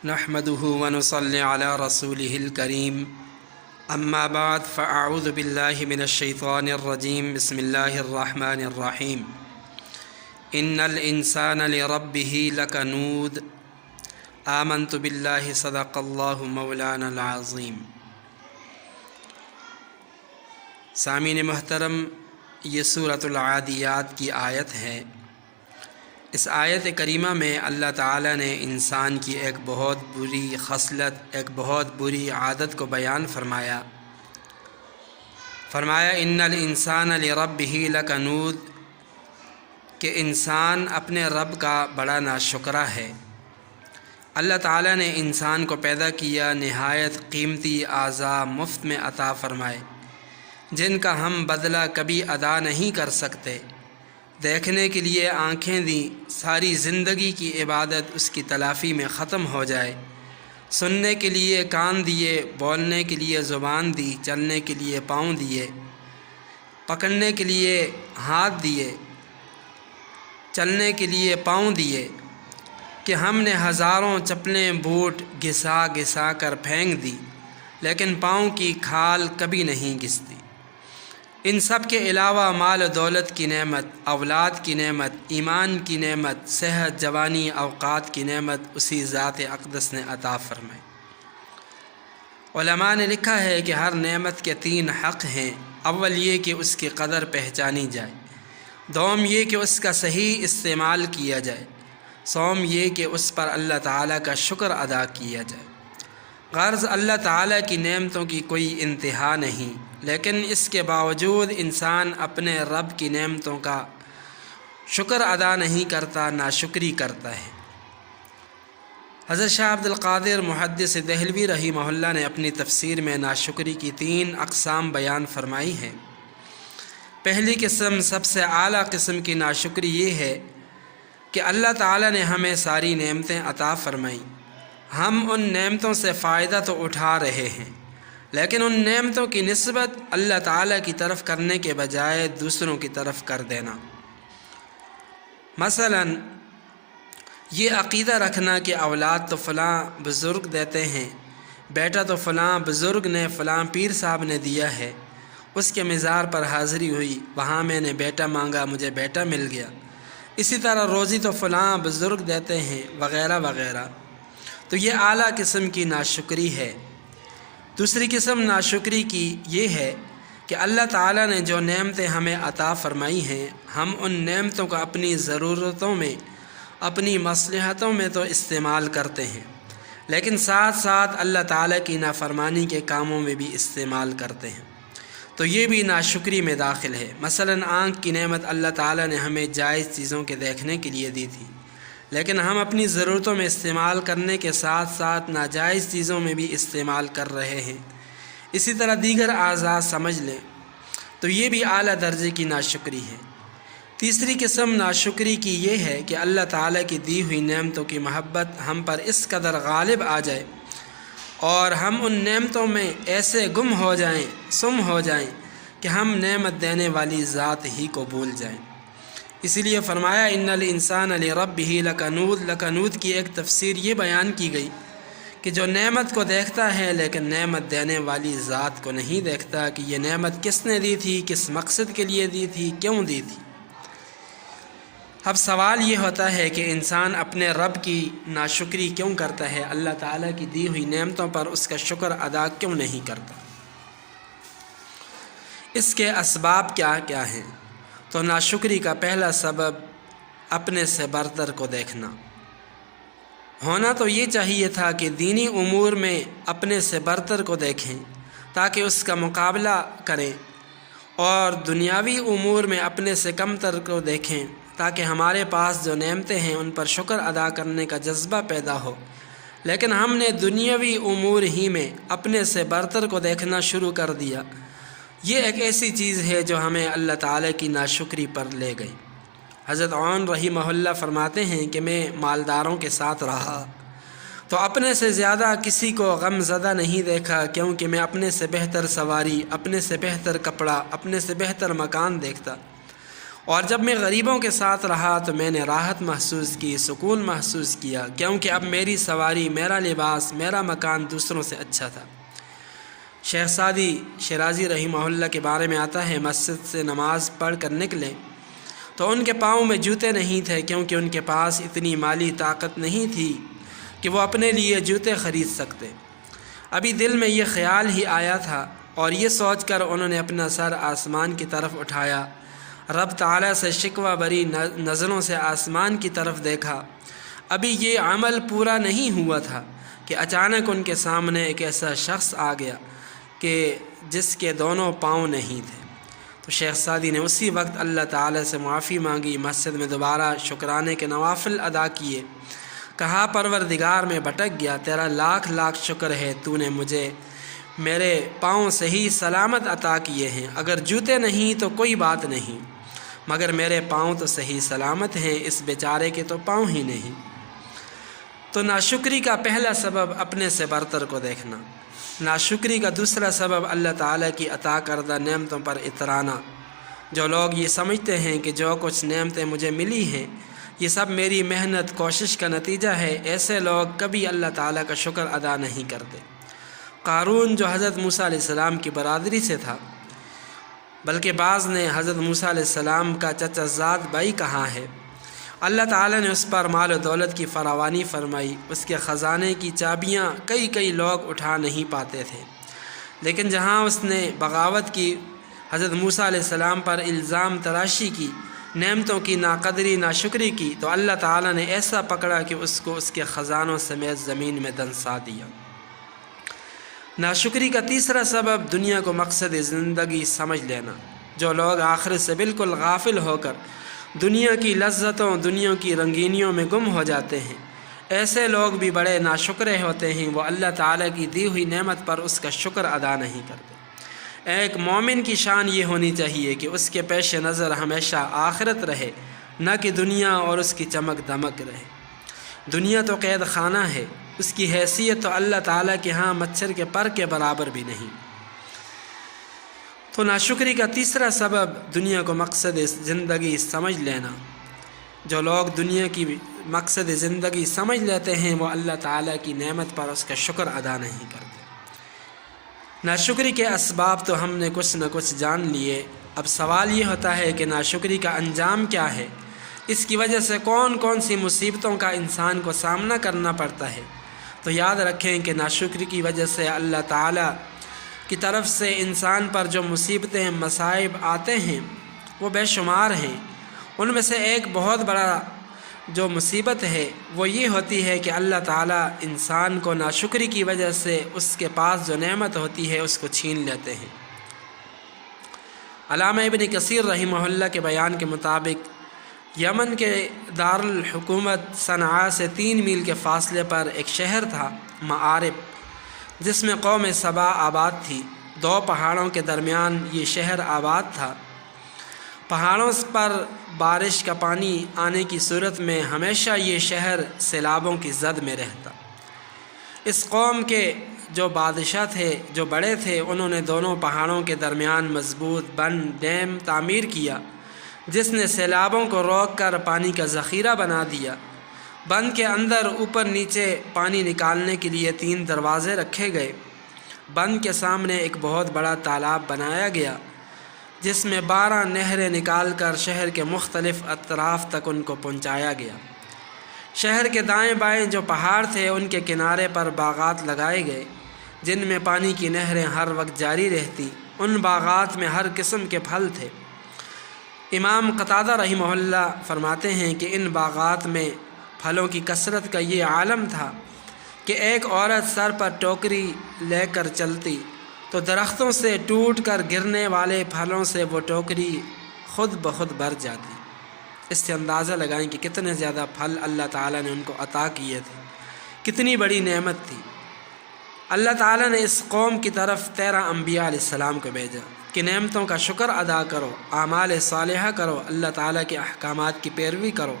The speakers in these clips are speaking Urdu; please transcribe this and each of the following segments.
نحمده ونصلي على رسوله الكريم اما بعد فاعوذ بالله من الشيطان الرجيم بسم الله الرحمن الرحيم ان الانسان لربه لكنود آمنت بالله صدق الله مولانا العظیم۔ سامعین محترم، یہ سورۃ العادیات کی آیت ہے۔ اس آیت کریمہ میں اللہ تعالیٰ نے انسان کی ایک بہت بری خصلت، ایک بہت بری عادت کو بیان فرمایا ان الانسان لربہ لکنود، کہ انسان اپنے رب کا بڑا ناشکرا ہے۔ اللہ تعالیٰ نے انسان کو پیدا کیا، نہایت قیمتی اعضاء مفت میں عطا فرمائے جن کا ہم بدلہ کبھی ادا نہیں کر سکتے۔ دیکھنے کے لیے آنکھیں دیں، ساری زندگی کی عبادت اس کی تلافی میں ختم ہو جائے۔ سننے کے لیے کان دیے، بولنے کے لیے زبان دی، چلنے کے لیے پاؤں دیے، پکڑنے کے لیے ہاتھ دیے، چلنے کے لیے پاؤں دیے، کہ ہم نے ہزاروں چپلیں بوٹ گھسا گھسا کر پھینک دی، لیکن پاؤں کی کھال کبھی نہیں گھستی۔ ان سب کے علاوہ مال و دولت کی نعمت، اولاد کی نعمت، ایمان کی نعمت، صحت، جوانی، اوقات کی نعمت اسی ذات اقدس نے عطا فرمائی۔ علماء نے لکھا ہے کہ ہر نعمت کے 3 حق ہیں۔ اول یہ کہ اس کی قدر پہچانی جائے، دوم یہ کہ اس کا صحیح استعمال کیا جائے، سوم یہ کہ اس پر اللہ تعالیٰ کا شکر ادا کیا جائے۔ غرض اللہ تعالیٰ کی نعمتوں کی کوئی انتہا نہیں، لیکن اس کے باوجود انسان اپنے رب کی نعمتوں کا شکر ادا نہیں کرتا، ناشکری کرتا ہے۔ حضرت شاہ عبد القادر محدث دہلوی رحمہ اللہ نے اپنی تفسیر میں ناشکری کی 3 اقسام بیان فرمائی ہیں۔ پہلی قسم، سب سے اعلیٰ قسم کی ناشکری یہ ہے کہ اللہ تعالیٰ نے ہمیں ساری نعمتیں عطا فرمائیں، ہم ان نعمتوں سے فائدہ تو اٹھا رہے ہیں، لیکن ان نعمتوں کی نسبت اللہ تعالیٰ کی طرف کرنے کے بجائے دوسروں کی طرف کر دینا۔ مثلا یہ عقیدہ رکھنا کہ اولاد تو فلاں بزرگ دیتے ہیں، بیٹا تو فلاں بزرگ نے، فلاں پیر صاحب نے دیا ہے، اس کے مزار پر حاضری ہوئی، وہاں میں نے بیٹا مانگا، مجھے بیٹا مل گیا، اسی طرح روزی تو فلاں بزرگ دیتے ہیں، وغیرہ وغیرہ۔ تو یہ اعلیٰ قسم کی ناشکری ہے۔ دوسری قسم ناشکری کی یہ ہے کہ اللہ تعالیٰ نے جو نعمتیں ہمیں عطا فرمائی ہیں، ہم ان نعمتوں کا اپنی ضرورتوں میں، اپنی مصلحتوں میں تو استعمال کرتے ہیں، لیکن ساتھ ساتھ اللہ تعالیٰ کی نافرمانی کے کاموں میں بھی استعمال کرتے ہیں، تو یہ بھی ناشکری میں داخل ہے۔ مثلا آنکھ کی نعمت اللہ تعالیٰ نے ہمیں جائز چیزوں کے دیکھنے کے لیے دی تھی، لیکن ہم اپنی ضرورتوں میں استعمال کرنے کے ساتھ ساتھ ناجائز چیزوں میں بھی استعمال کر رہے ہیں۔ اسی طرح دیگر اعضاء سمجھ لیں، تو یہ بھی اعلیٰ درجے کی ناشکری ہے۔ تیسری قسم ناشکری کی یہ ہے کہ اللہ تعالیٰ کی دی ہوئی نعمتوں کی محبت ہم پر اس قدر غالب آ جائے اور ہم ان نعمتوں میں ایسے گم ہو جائیں، سم ہو جائیں کہ ہم نعمت دینے والی ذات ہی کو بھول جائیں۔ اسی لیے فرمایا ان الانسان لربہ لکنود۔ لکنود کی ایک تفسیر یہ بیان کی گئی کہ جو نعمت کو دیکھتا ہے لیکن نعمت دینے والی ذات کو نہیں دیکھتا، کہ یہ نعمت کس نے دی تھی، کس مقصد کے لیے دی تھی، کیوں دی تھی۔ اب سوال یہ ہوتا ہے کہ انسان اپنے رب کی ناشکری کیوں کرتا ہے، اللہ تعالیٰ کی دی ہوئی نعمتوں پر اس کا شکر ادا کیوں نہیں کرتا۔ اس کے اسباب کیا کیا ہیں؟ تو ناشکری کا پہلا سبب اپنے سے برتر کو دیکھنا۔ ہونا تو یہ چاہیے تھا کہ دینی امور میں اپنے سے برتر کو دیکھیں تاکہ اس کا مقابلہ کریں، اور دنیاوی امور میں اپنے سے کم تر کو دیکھیں تاکہ ہمارے پاس جو نعمتیں ہیں ان پر شکر ادا کرنے کا جذبہ پیدا ہو۔ لیکن ہم نے دنیاوی امور ہی میں اپنے سے برتر کو دیکھنا شروع کر دیا۔ یہ ایک ایسی چیز ہے جو ہمیں اللہ تعالیٰ کی ناشکری پر لے گئی۔ حضرت عون رحمہ اللہ فرماتے ہیں کہ میں مالداروں کے ساتھ رہا تو اپنے سے زیادہ کسی کو غم زدہ نہیں دیکھا، کیونکہ میں اپنے سے بہتر سواری، اپنے سے بہتر کپڑا، اپنے سے بہتر مکان دیکھتا، اور جب میں غریبوں کے ساتھ رہا تو میں نے راحت محسوس کی، سکون محسوس کیا، کیونکہ اب میری سواری، میرا لباس، میرا مکان دوسروں سے اچھا تھا۔ شیخ سعدی شیرازی رحمہ اللہ کے بارے میں آتا ہے، مسجد سے نماز پڑھ کر نکلے تو ان کے پاؤں میں جوتے نہیں تھے، کیونکہ ان کے پاس اتنی مالی طاقت نہیں تھی کہ وہ اپنے لیے جوتے خرید سکتے۔ ابھی دل میں یہ خیال ہی آیا تھا اور یہ سوچ کر انہوں نے اپنا سر آسمان کی طرف اٹھایا، رب تعالیٰ سے شکوہ بری نظروں سے آسمان کی طرف دیکھا۔ ابھی یہ عمل پورا نہیں ہوا تھا کہ اچانک ان کے سامنے ایک ایسا شخص آ گیا کہ جس کے دونوں پاؤں نہیں تھے۔ تو شیخ سعدی نے اسی وقت اللہ تعالیٰ سے معافی مانگی، مسجد میں دوبارہ شکرانے کے نوافل ادا کیے، کہا پروردگار میں بھٹک گیا، تیرا لاکھ لاکھ شکر ہے، تو نے مجھے میرے پاؤں صحیح سلامت عطا کیے ہیں، اگر جوتے نہیں تو کوئی بات نہیں، مگر میرے پاؤں تو صحیح سلامت ہیں، اس بیچارے کے تو پاؤں ہی نہیں۔ تو ناشکری کا پہلا سبب اپنے سے برتر کو دیکھنا، ناشکری کا دوسرا سبب اللہ تعالیٰ کی عطا کردہ نعمتوں پر اترانا۔ جو لوگ یہ سمجھتے ہیں کہ جو کچھ نعمتیں مجھے ملی ہیں یہ سب میری محنت کوشش کا نتیجہ ہے، ایسے لوگ کبھی اللہ تعالیٰ کا شکر ادا نہیں کرتے۔ قارون جو حضرت موسیٰ علیہ السلام کی برادری سے تھا، بلکہ بعض نے حضرت موسیٰ علیہ السلام کا چچا زاد بھائی کہا ہے، اللہ تعالیٰ نے اس پر مال و دولت کی فراوانی فرمائی، اس کے خزانے کی چابیاں کئی لوگ اٹھا نہیں پاتے تھے، لیکن جہاں اس نے بغاوت کی، حضرت موسیٰ علیہ السلام پر الزام تراشی کی، نعمتوں کی ناقدری ناشکری کی، تو اللہ تعالیٰ نے ایسا پکڑا کہ اس کو اس کے خزانوں سمیت زمین میں دنسا دیا۔ ناشکری کا تیسرا سبب دنیا کو مقصد زندگی سمجھ لینا۔ جو لوگ آخرت سے بالکل غافل ہو کر دنیا کی لذتوں، دنیا کی رنگینیوں میں گم ہو جاتے ہیں، ایسے لوگ بھی بڑے ناشکرے ہوتے ہیں، وہ اللہ تعالیٰ کی دی ہوئی نعمت پر اس کا شکر ادا نہیں کرتے۔ ایک مومن کی شان یہ ہونی چاہیے کہ اس کے پیش نظر ہمیشہ آخرت رہے، نہ کہ دنیا اور اس کی چمک دمک رہے۔ دنیا تو قید خانہ ہے، اس کی حیثیت تو اللہ تعالیٰ کے ہاں مچھر کے پر کے برابر بھی نہیں۔ تو ناشکری کا تیسرا سبب دنیا کو مقصد زندگی سمجھ لینا۔ جو لوگ دنیا کی مقصد زندگی سمجھ لیتے ہیں وہ اللہ تعالیٰ کی نعمت پر اس کا شکر ادا نہیں کرتے۔ ناشکری کے اسباب تو ہم نے کچھ نہ کچھ جان لیے، اب سوال یہ ہوتا ہے کہ ناشکری کا انجام کیا ہے، اس کی وجہ سے کون کون سی مصیبتوں کا انسان کو سامنا کرنا پڑتا ہے۔ تو یاد رکھیں کہ ناشکری کی وجہ سے اللہ تعالیٰ کی طرف سے انسان پر جو مصیبتیں، مصائب آتے ہیں وہ بے شمار ہیں۔ ان میں سے ایک بہت بڑا جو مصیبت ہے وہ یہ ہوتی ہے کہ اللہ تعالیٰ انسان کو ناشکری کی وجہ سے اس کے پاس جو نعمت ہوتی ہے اس کو چھین لیتے ہیں۔ علامہ ابن کثیر رحمہ اللہ کے بیان کے مطابق یمن کے دارالحکومت صنعاء سے 3 میل کے فاصلے پر ایک شہر تھا، معارب، جس میں قوم سبا آباد تھی۔ 2 پہاڑوں کے درمیان یہ شہر آباد تھا۔ پہاڑوں پر بارش کا پانی آنے کی صورت میں ہمیشہ یہ شہر سیلابوں کی زد میں رہتا۔ اس قوم کے جو بادشاہ تھے، جو بڑے تھے، انہوں نے دونوں پہاڑوں کے درمیان مضبوط بند، ڈیم تعمیر کیا، جس نے سیلابوں کو روک کر پانی کا ذخیرہ بنا دیا۔ بند کے اندر اوپر نیچے پانی نکالنے کے لیے 3 دروازے رکھے گئے۔ بند کے سامنے ایک بہت بڑا تالاب بنایا گیا، جس میں 12 نہریں نکال کر شہر کے مختلف اطراف تک ان کو پہنچایا گیا۔ شہر کے دائیں بائیں جو پہاڑ تھے ان کے کنارے پر باغات لگائے گئے، جن میں پانی کی نہریں ہر وقت جاری رہتی۔ ان باغات میں ہر قسم کے پھل تھے۔ امام قتادہ رحمہ اللہ فرماتے ہیں کہ ان باغات میں پھلوں کی کثرت کا یہ عالم تھا کہ ایک عورت سر پر ٹوکری لے کر چلتی تو درختوں سے ٹوٹ کر گرنے والے پھلوں سے وہ ٹوکری خود بخود بھر جاتی۔ اس سے اندازہ لگائیں کہ کتنے زیادہ پھل اللہ تعالیٰ نے ان کو عطا کیے تھے، کتنی بڑی نعمت تھی۔ اللہ تعالیٰ نے اس قوم کی طرف 13 انبیاء علیہ السلام کو بھیجا کہ نعمتوں کا شکر ادا کرو، اعمال صالحہ کرو، اللہ تعالیٰ کے احکامات کی پیروی کرو،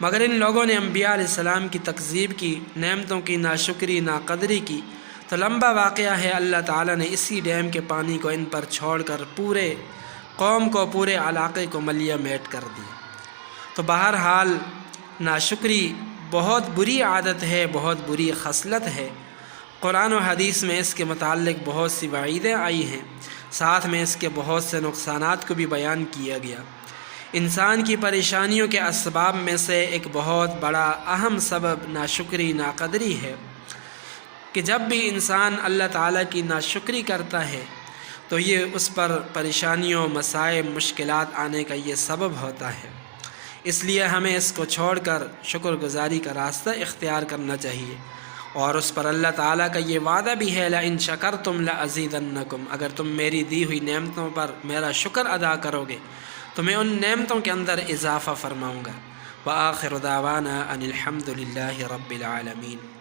مگر ان لوگوں نے انبیاء علیہ السلام کی تکذیب کی، نعمتوں کی ناشکری، ناقدری کی۔ تو لمبا واقعہ ہے، اللہ تعالیٰ نے اسی ڈیم کے پانی کو ان پر چھوڑ کر پورے قوم کو پورے علاقے کو ملیہ میٹ کر دیا۔ تو بہرحال ناشکری بہت بری عادت ہے، بہت بری خصلت ہے۔ قرآن و حدیث میں اس کے متعلق بہت سی وعیدیں آئی ہیں، ساتھ میں اس کے بہت سے نقصانات کو بھی بیان کیا گیا۔ انسان کی پریشانیوں کے اسباب میں سے ایک بہت بڑا اہم سبب ناشکری، ناقدری ہے کہ جب بھی انسان اللہ تعالیٰ کی ناشکری کرتا ہے تو یہ اس پر پریشانیوں، مصائب، مشکلات آنے کا یہ سبب ہوتا ہے۔ اس لیے ہمیں اس کو چھوڑ کر شکر گزاری کا راستہ اختیار کرنا چاہیے، اور اس پر اللہ تعالیٰ کا یہ وعدہ بھی ہے لَإِن شَكَرْتُمْ لَأَزِيدَنَّكُمْ، اگر تم میری دی ہوئی نعمتوں پر میرا شکر ادا کرو گے تو میں ان نعمتوں کے اندر اضافہ فرماؤں گا۔ وآخر دعوانا ان الحمد للہ رب العالمین۔